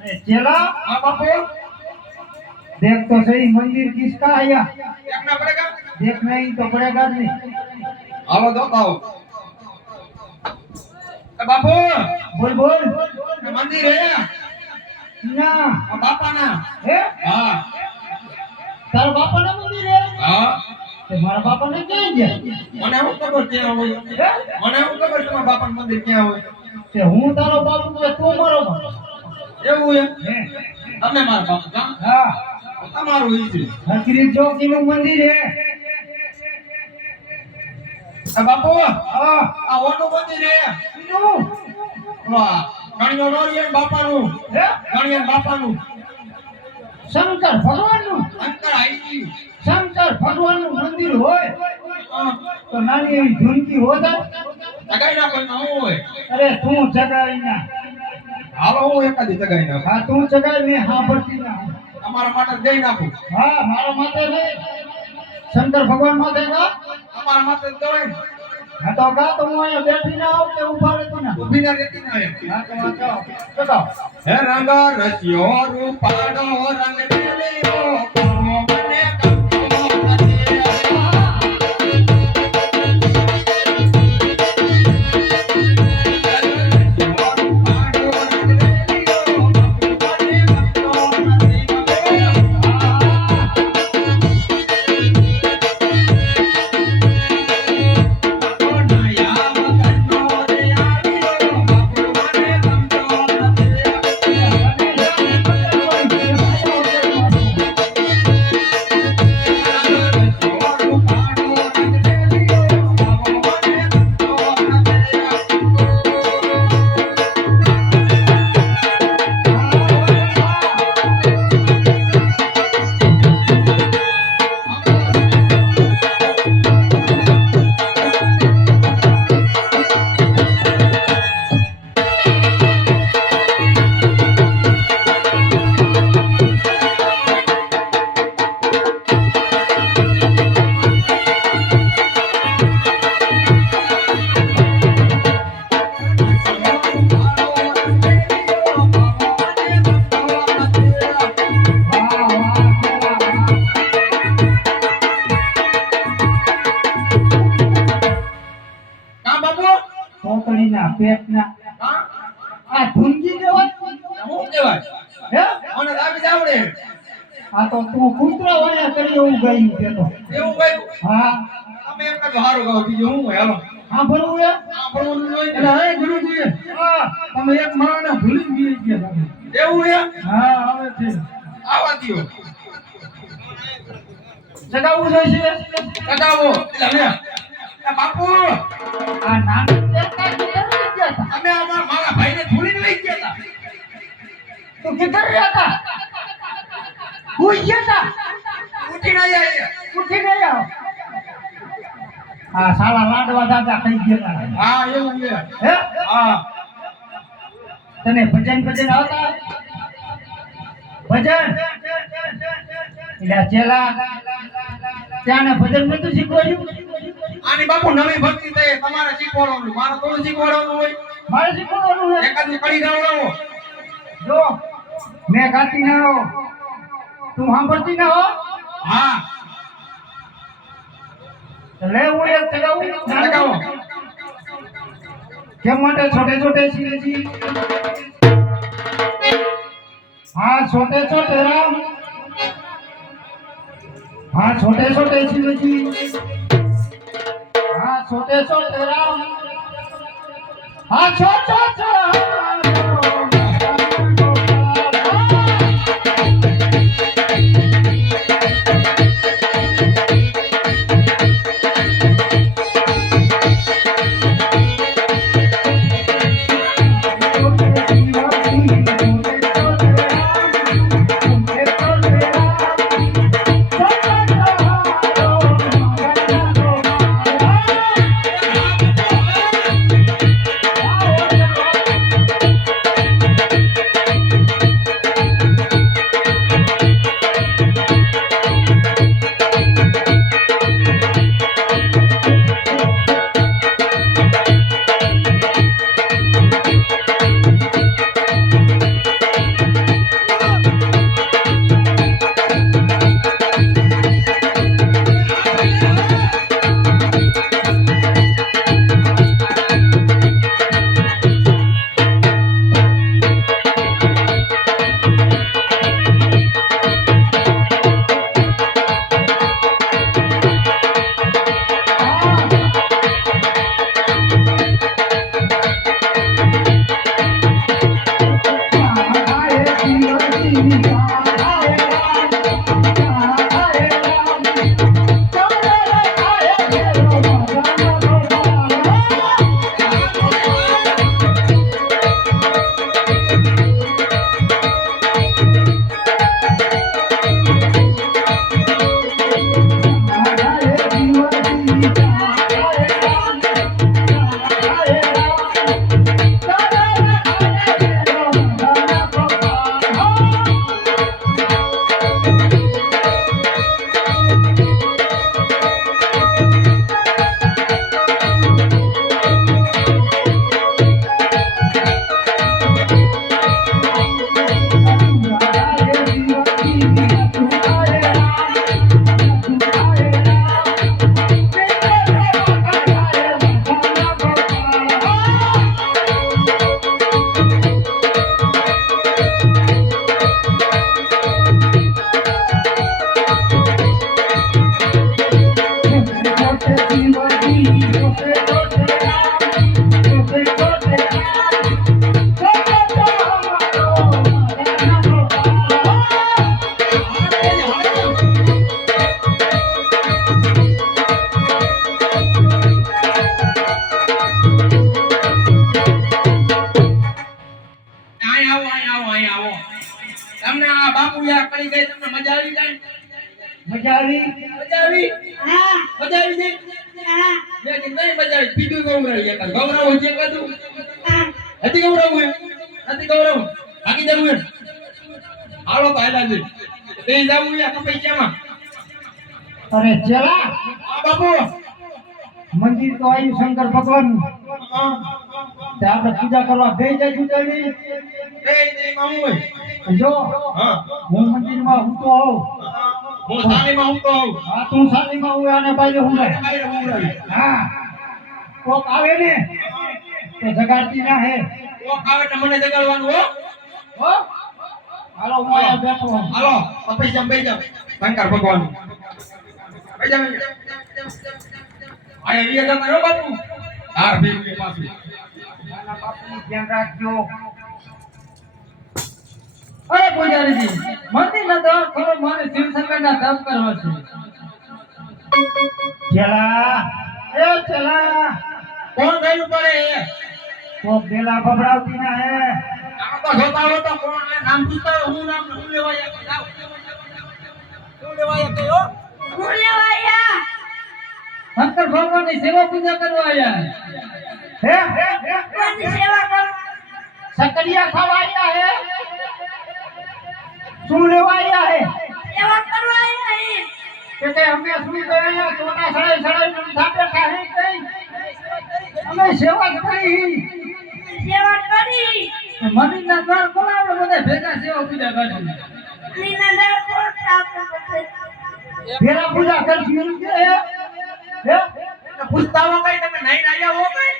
चला। हाँ बापू, देख तो सही मंदिर किसका है या देखना पड़ेगा। देखना ही तो पड़ेगा नहीं। आओ दो आओ। बापू, बोल बोल। मंदिर है ना बापा ना है हाँ तार बापा ना मंदिर है हाँ तुम्हारा बापा ने क्या किया મને હું ખબર ક્યાં હોય મને હું ખબર તમારા બાપાનું મંદિર ક્યાં હોય તે હું તારો બાપુ કે તું મારો બાપ એવું હે હે તમે મારા બાપુ કા હા તમારું ઈ છે હકરી ચોકીનું મંદિર હે આ બાપુ હા આ ઓનું મંદિર હે નું વાહ ગણ્યો નોરિયન બાપાનું હે ગણ્યો બાપાનું શંકર ભગવાનનું અંતર આઈ શંકર ભગવાનનું મંદિર હોય હા તો નાની એવી ધૂનકી હોતા જગાઈ ના કોઈ ન હોય અરે તું જગાઈ ના હાલો હું એકાદી જગાઈ ના હા તું જગાઈ મે હા ભરતી ના તમારા માટે દઈ નાખું હા મારા માથે ને શંકર ભગવાન માથે કા તમારા માટે દઈ હા તો કા તો હું અહીંયા બેઠી ના આવ કે ઊભા રહેતી ના ઊભી ના રહેતી ના હા તો વાંચો બતાવ હે રંગ રચ્યો રૂપાડો રંગ દેલિયો મને ગમતો નથી કોકડીના પેટના આ ધૂનકી કહેવાય હું કહેવાય હે મને દાબી આવડે આ તો તું કૂતરા વાયા કરી એવું ગયું કેતો એવું ગયું હા તમે એક જ હારું ગાવ બીજું હું હેલો હા ભરવું હે આ ભણવાનું જોઈએ એટલે હે ગુરુજી હા તમે એક માણસને ભૂલી ગઈ ગયા તમે એવું હે હા આવે છે આવા દ્યો જગાવવું જોઈશે લગાવો એટલે એ બાપુ આ નાના પેટના કિધર લઈ ગયા હતા અમે મારા ભાઈને ધૂળીને લઈ ગયા હતા તું કિધર રહ્યા હતા ભૂઈ ગયા હતા ઉઠી ના જાય ઉઠી ગયા હા સાલા લાડવા દાદા થઈ ગયા હા એવું છે હે હા તને ભજન ભજન આવતા ભજન એટલે ચેલા ત્યાંને ભજન નતું શીખવાડ્યું આની બાપુ નવી ભક્તિ થઈ તમારે શીખવાડવાનું મારે થોડું શીખવાડવાનું હોય મારે શીખવાડવાનું હે એકાદી કડી ગાવડાવો જો મેં ગાતી ના હો તું સાંભળતી ના હો હા ले वो एक लगाओ लगाओ क्या माटे छोटे छोटे सिरे जी हाँ छोटे छोटे राम हाँ छोटे छोटे सिरे जी हाँ छोटे छोटे राम हाँ छोटे छोटे અહીં આવો. તમને આ બાપુ યા કરી ગઈ, તમને મજા આવી જાય? મજા આવી? મજા આવી? હા મજા આવી જાય? હા મેં કીધું નહીં મજા આવી. કીધું ગૌરવ છે. ગૌરવ છે કીધું. હા નથી ગૌરવ હે? નથી ગૌરવ? ભાગી જવું હે? હાલો તો હાલા જઈ. તે જવું હે કપૈયામાં. અરે ચલા, આ બાપુ. મંદિર તો આવ્યું શંકર ભગવાનનું. હા. તે આપણે પૂજા કરવા બે જાય જુદાની. તે મામુ હે. જો હા. હું મંદિરમાં હું તો આવું. હું સાલીમાં હું તો આવું. હા, તું સાલીમાં હું આને બાજુ હું રહે. બાયરે હું રહી. હા, કોક આવે ને તો જગાડતી ના હે. કોક આવે તો મને જગાડવાનું હો. હો, હાલો હું અહીંયા બેઠો છું. હાલો કપૈયામાં બેસી જાવ. શંકર ભગવાન. બેસી જાવ. આયા વીએ જતા રહ્યો બાપુ. ધાર ભેગી પાછી. નાના બાપુનું ધ્યાન રાખજો. અરે પૂજારીજી, મંદિરના દ્વાર ખોલો, મારે શિવશંકરના તપ કરવા છે. ચલા, એ ચલા, કોણ ગયેલું પડે એ? કોક બેલા બબડાવતી ના હે. આમ તો જોતા હો તો કોણ એ નામ પૂછતા હોય, હું નામ શું લેવાય કે જાવ. શું લેવાય કે હો? ગુલેવાયા શંકર ભગવાનની સેવા પૂજા કરવા આવ્યા. હે કોની સેવા કરો સકરિયા ખાવા આયા હે. શું લેવા આયા હે? સેવા કરવા આયા હે કે અમે શું ગયા ચોટા સડાઈ નથી બેઠા હે કઈ. અમે સેવા જ કરી. સેવા કરી મંદિરના દ્વાર ખોલો, આપણે બધા ભેગા સેવા પૂજા કરશું. લીના દર કોણ આપણે ફેરા પૂજા કરશું એમ કે હે? હે? પૂછતા હો કઈ તમે નહીં આયા હો કઈ?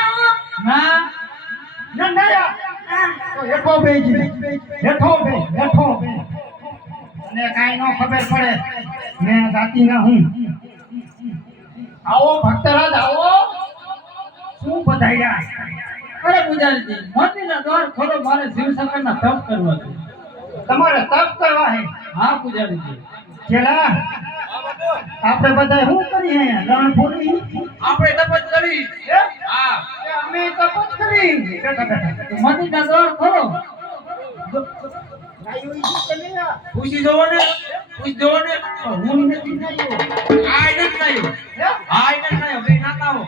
આવો ના, નંદાયા હા તો હેઠો બેજી. હેઠો બે. અને કાઈ નો ખબર પડે મેં જાતી ના હું. આવો ભક્તરાજ આવો. શું બધાયા? અરે પૂજારીજી, મંદિરના દ્વાર ખોલો, મારે શિવશંકરના તપ કરવા છે. તમારે તપ કરવા હે? હા પૂજારીજી. ચલા, આપણે બધા શું કરીએ રણ ફોડી? આપણે તપત કરી. હે? હા. અમે તપત કરી. બેઠા. મંદિરના દ્વાર ખોલો. પૂછી જોવો ને. પૂછી જોવો ને. હું નથી નાયો. આય નથી નાયો. હે? આય નથી નાયો. બે નાતા હો.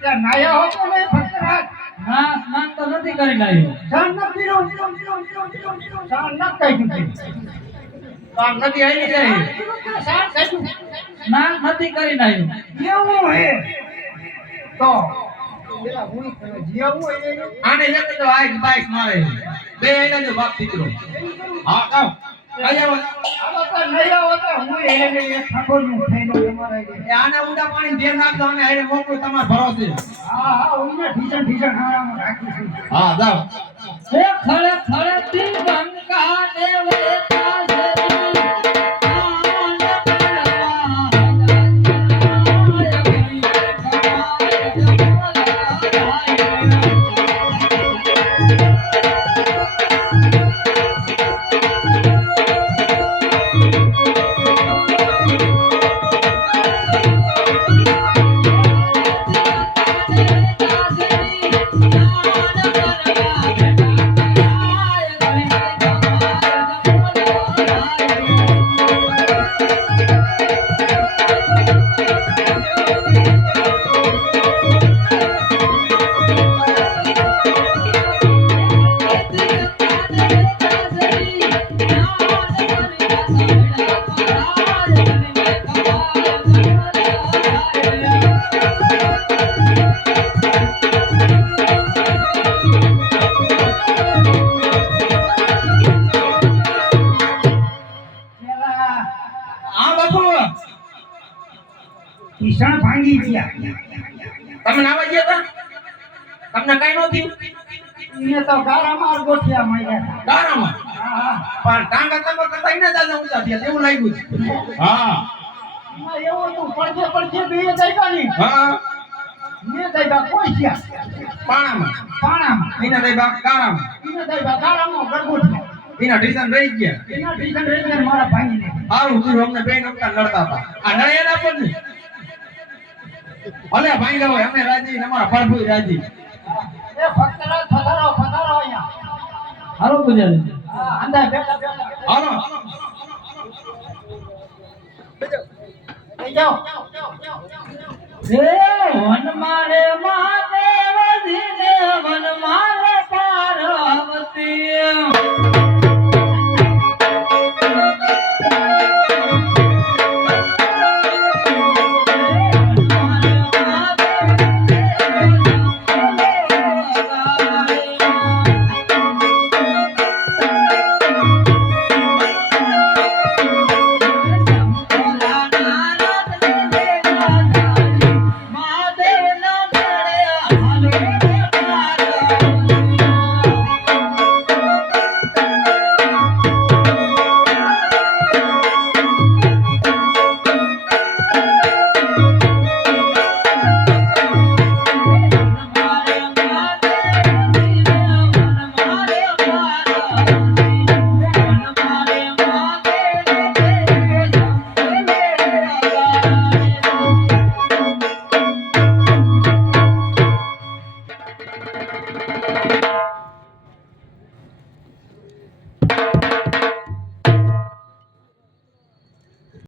ત્યાં નાયા હો કે નહીં ભક્તરાજ? ના, સ્નાન તો નથી કરી લાવ્યો. શાન નથી રો. શાન નથી કહ્યું. કામ નથી આવી જાય. શાન કહ્યું. સ્નાન નથી કરી લાવ્યો. એવું હે તો પેલા હું જીવું હોય ને આને લેતે તો આય બાઈક મારે. બે એના જો બાપ દીકરો. હા કામ. આય આવો. આવો તો નહીં આવો તો હું એને ઠાકોરનું થઈને તમારે એ આને ઊંડા પાણી ધ્યાન રાખજો અને આને મોકલું તમારા ભરોસે. હા ઉઈને ઠીસણ હારામાં રાખીશું. હા જાઓ. હે ખળે ખળેથી બંકા ને વેતા જરી, આન હા બાપુ. ઠીસણ ભાંગી ગયા. તમે નાવા ગયા હતા? તમને કઈ ન થયું? એને તો ગારા માર ગોઠિયા માર્યા. ગારામાં. હા પણ ટાંગા તમે કરતા ઈને દાદા ઊંચા થયા એવું લાગ્યું છે. હા. એમાં એવું હતું પડખે બે દાયકાની. હા. બે દાયકા કોઈ ગયા પાણામાં. પાણામાં. એના દઈ બાપ ગારામાં. એને દાયકા ગારામાં ગરગોઠિયા. એના ઢીસણ રહી ગયા. એના ઠીસણ રહી ગયા મારા ભાઈને. સારું થયું અમને બે નમતા લડતા હતા. આ નળિયાના પણ ને. ભલે ભાઈ ગયો અમે રાજી ને અમારા ફળફૂઈ રાજી. એ ભક્તરાજ પધારો અહીંયા. હાલો પૂજારી હા આંધા બેઠા બેઠા હાલો લઈ જાઓ હે વન મારે મહાદેવ જીને વન મારે